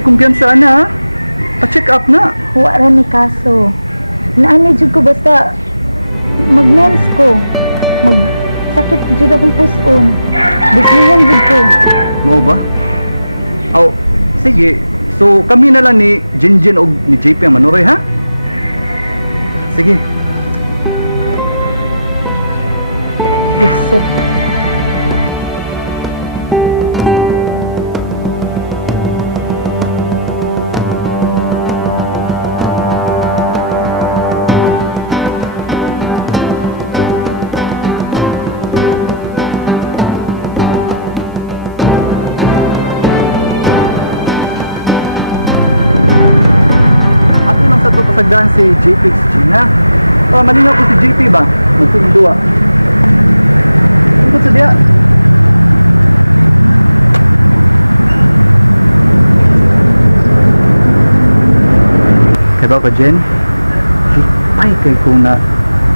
Kumpiyansa na, pa-check up na. Wala ni kaso. Naanay jud ko basta mag-lens ko. Magsakit jud akong puson. Bigyan jud ko. Mao ba? Aw, sige. So kami na lang ni Jinjin o ni JP ang manuroy, ha? Sige. Isip. Pasagdahan si JP Gina. Malinaw ko si JP ba? Magsundo ikot sa diya. Kaya ba ka, Jen? Lipay kay kung na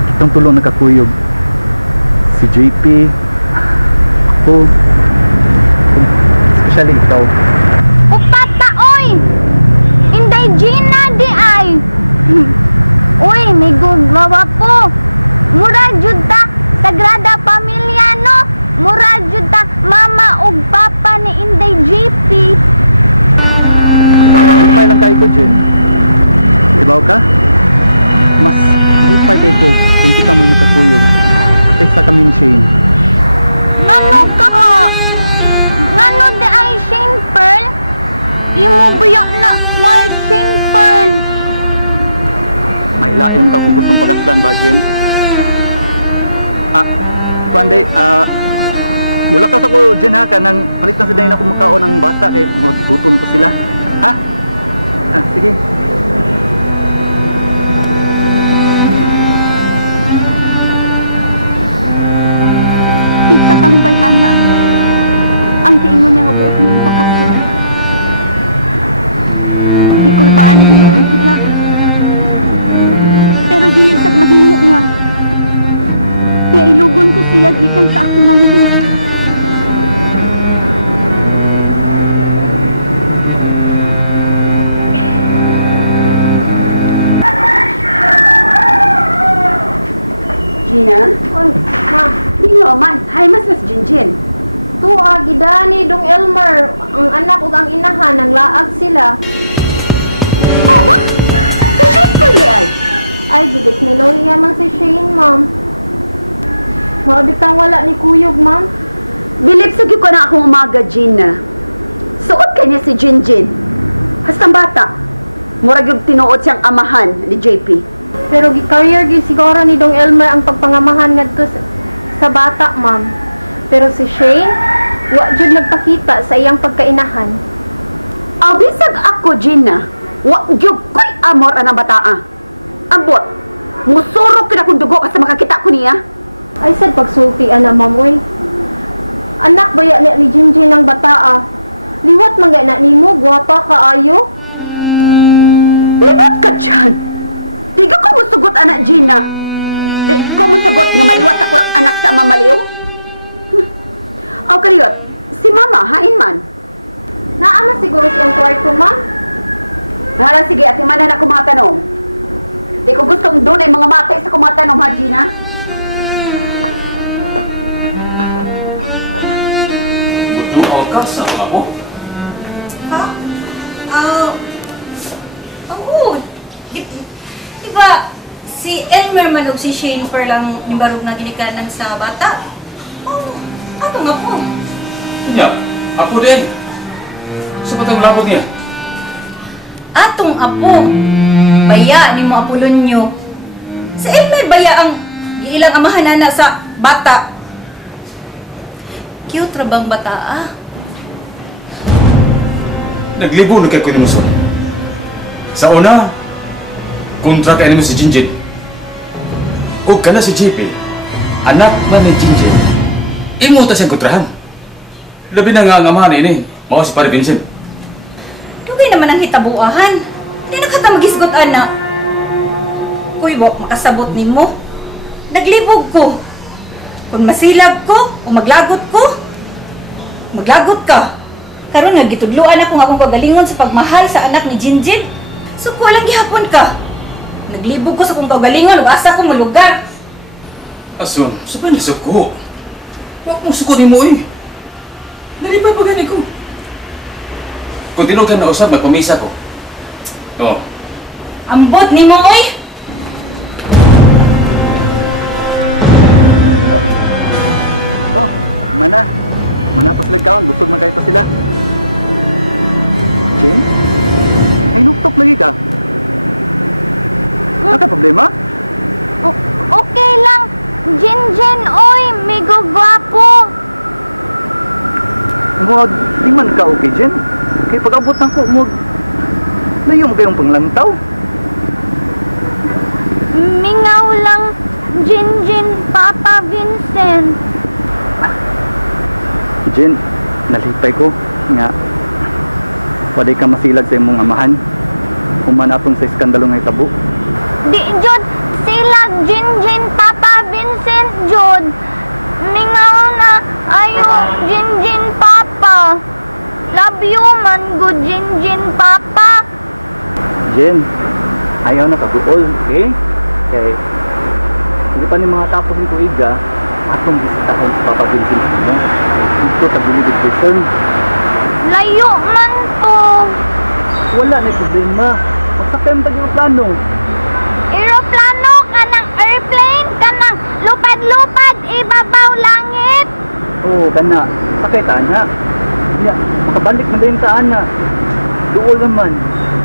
kitang tulong nakakuyog si JP, ako, especially ikaw. Upata, oy! Inday Gina di ay! Uy, may gugawa po. Mura jud ta Sagrada Pamilya, no? Mura jud ta mama ug papa ni Inday JP. Lipay lang kayo ko, Jen. Dibaw ka? Mas lipay kayo ko kung kita mo nakakuyog kaysa kami ni Shane. Ngano ka ha? Ngano di ay Shane Pearl? Imo buyak na Mark Shane Pearl. May laim ka kung gustong pagasdan ba, Jen? Kuanday, wala ka sa ko, Jen, ha? Kanang palit na sila na kumakaon ng bata kay maggutom ko sila. Ha? Sige. Isa kang bayhana. Ang giingon niya nga buot niyang pakasin. Di ko baan hinuon sila. Pero dili sad mahimo nga. Kaya ilugon ko siya gikan sa akong mga. Gina? Oy, ma'am. Tingno man, hay masas Jinjin. Tuwa, gidani dong Elmer. Ang anak ug ang inahan nang laag sila. Oh, ba? Kasi ko ni ay. Ay, gidis Meloria man si Shane, ma'am. Maabitang wala ni Kuyog, ma'am. Bilip sa ko na akong umaga, Gina. Suot ka niya si Jinjin. Hastang bata. Murag yung tinuot siyang amahan ni JP. Pero gi-career gi siguro ni Dong Elmer ang pagpangamahan ngadto sa bata, ma'am. Pero si Shane, wa jud nagpakita sa iyang pagkainahan. Bisag ako, Gina. Wa gyud ko'y amor anang bataa. Ambot, musurok ka na kung dugo kasi makakita ko niya. Ay sad pagsulti ana, ma'am, oy. Anak baya ni Jinjin ang bataa. Liwat man na nimo, gwapa kaayo. Liwat ka dyan. Di ka ko musugot, anak Gina. Di ko musugot nga maliwat ako anak sa mamaliw. Aw kariyot, si mama, hain man. Naama siguro siyang kwarto, ma'am. Hala, sige, at imanan ako mga tanong. Di ko gustong doon ay mga matay sa kumata tanong, ha, Gina? Butuaw ka sa mga po? Ha? Oo. Diba, si Elmer man ug si Shane Pearl lang nimbarog na ginikanan sa bata? Oh, ano nga po? Kanya, apo din. Sa batang labot niya. Atong apo, baya ni mo apulon nyo. Si Elmer baya ang giilang amahan na sa bata. Cute ra bang bata, ah? Naglibo na kayo mo sa una, kontra kayo mo si Jinjin. O ka na si JP, anak na ni Jinjin. imo ta siyang kontrahan. Labi na nga ang amahan ini, mao si Pare Vincent. Dugay naman ang hitabuahan. Di na kata magisgot, ana. Kuy, wa makasabot nimo. Naglibog ko. Kung masilab ko, o maglagot ko, maglagot ka. Karon nga gitudluan ako nga akong kagalingon sa pagmahal sa anak ni Jinjin. So ko lang gihapon ka. Naglibog ko sa kong kagalingon, ug asa ko malugar. Ason, sabay nasuko. Huwag mong sukunin mo eh. Nalipay pa gani ko. Kung tinugan na usap, magpamisa ko. Oo. Ambot nimo oy. Oh, mana pa sila kaon, busog man kayo pa sila. Jane? Ay, nuktok lagi ka. Naka problema? Okay lang. Jinjin, oy, migo gwapo. Huwag, di man ka okay, Jane. Kaya pag-abot ng ko, huwag, layo mo kayong panglantaw. Mingaw lang, Jinjin, Papa Vincent. Jane, nalipay ko nga waday ka masilag sa imong amahan humanatong sa iskandalo nga itabo. Di, Jod, silag, Jinjin, Papa Vincent, Jod. Mingaw na, ayo, Jinjin, Papa. Love you man, good Jinjin, Papa. Jane, ayaw na kaguol, okay? Kaya hindi pa ni mga tapos ng tuiga atong bisitahon sa Papa Vincent mo dito sa Bilibid Prison. Layo man to. Wala na problema, magsakay mo tag-aeroplano. Aeroplano ka ng airplane ka ng lupad-lupad ibabaw langit. Oo, kana, sakay taana. Ya, makabalik man din taana. Duol naman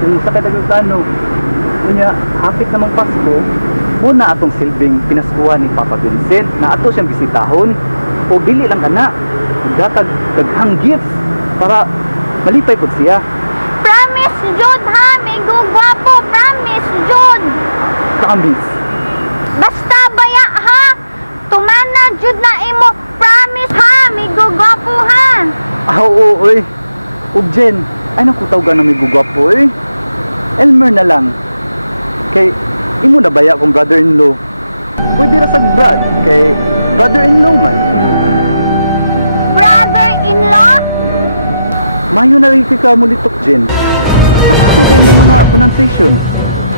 kung sakay tag-aeroplano. Kunya, hapit namang Pasko, muna atong silbing pinaskuhan ni Papa Vincent na ato siyang bisitahon o bili lang kana datag daghang gifts para malipay pud siya. Promise, Jod, ha? Migo gwapo, promise, Jod. Promise. Basta baya, ha? Tumana, Jod na imo. Promise, ha? Migo gwapo, ha? Oo, oy. Ug Jen, ay nakutawgan na may gugwapo, eh. Elmer na lang. Kay imo na baya kong brother-in-law. Pwede ra sag Brad kay brother-in-law man. Brother-in-law? Mayo na rin ka mulitok, Jen. Sakto tayo mo mga pronunciation.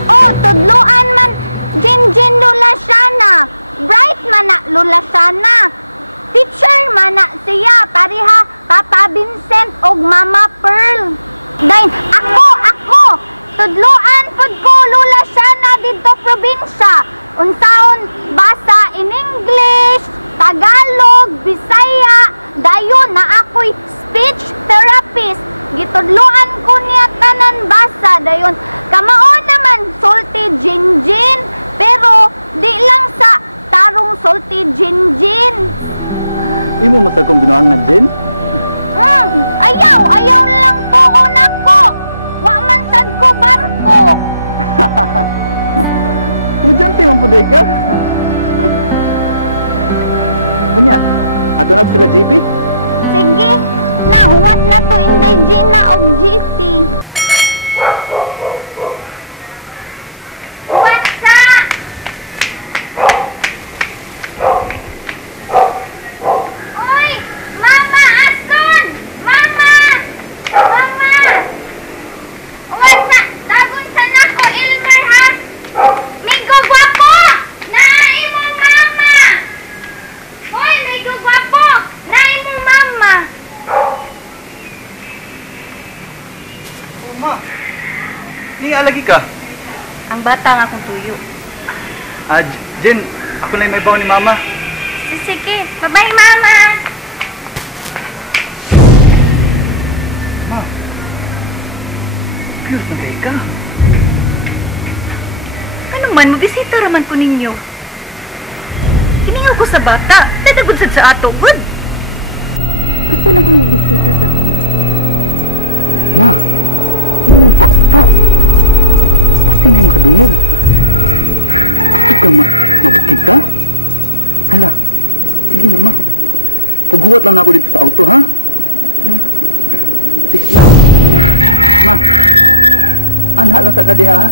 Oh, tudluan man. Jinjin Lulasana. Bright man na Lulasana. Teacher man na siya. Pareha Papa Vincent og Mama Pearl. Dahil ako. Tudluan pud ko Lulasana dito probinsya. Unsaon basa in English, Tagalog, Bisaya. Dayon na ako'y speech therapist. Gitudluan ko niya tanan basa. Dayon, kamao naman sulti Jinjin. Pero di lang sa tarong sulti Jinjin. Imo masal kong binuang na, Jen? Ayaw lang tuon ako. Wa man sad ko barko. Mudyante man puday ka. Kunya, ato na sila JP? Sige, nahuwat na to Inday Gina og GP. What's up? Oy, Mama Ason! Mama! What's up? Tagon sa nako, Elmer, ha? Migo gwapo! Naay mo, Mama! Hoy, Migo gwapo! Naay mo, Mama! Ma, ni alagi ka? Ang bata nga akong tuyo. Jen, ako na yung may bawa ni Mama. Sige, bye-bye, Mama! Ma, curious na kayo ka. Ano man, mabisita raman ko ninyo. Kiningaw ko sa bata. Dadagod sad sa ato, good. Gusto lang kong magbisita sa akong gusto. Ma, pa. Pasti na yung makadungog. Gusto ka mabukid ka? Hala, sige na, Ma. Paghuwat lang ako dito sa auto, ha? Please lang. Ma, anha lang sa kadiha, ha?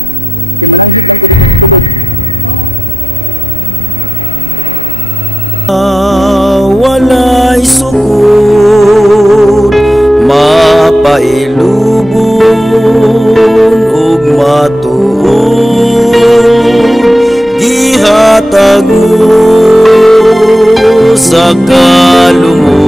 Kaya mananghid lang ko dito sa sulod. Walay sukot, mapailubon ug matuod, gihatag mo sa kalumon.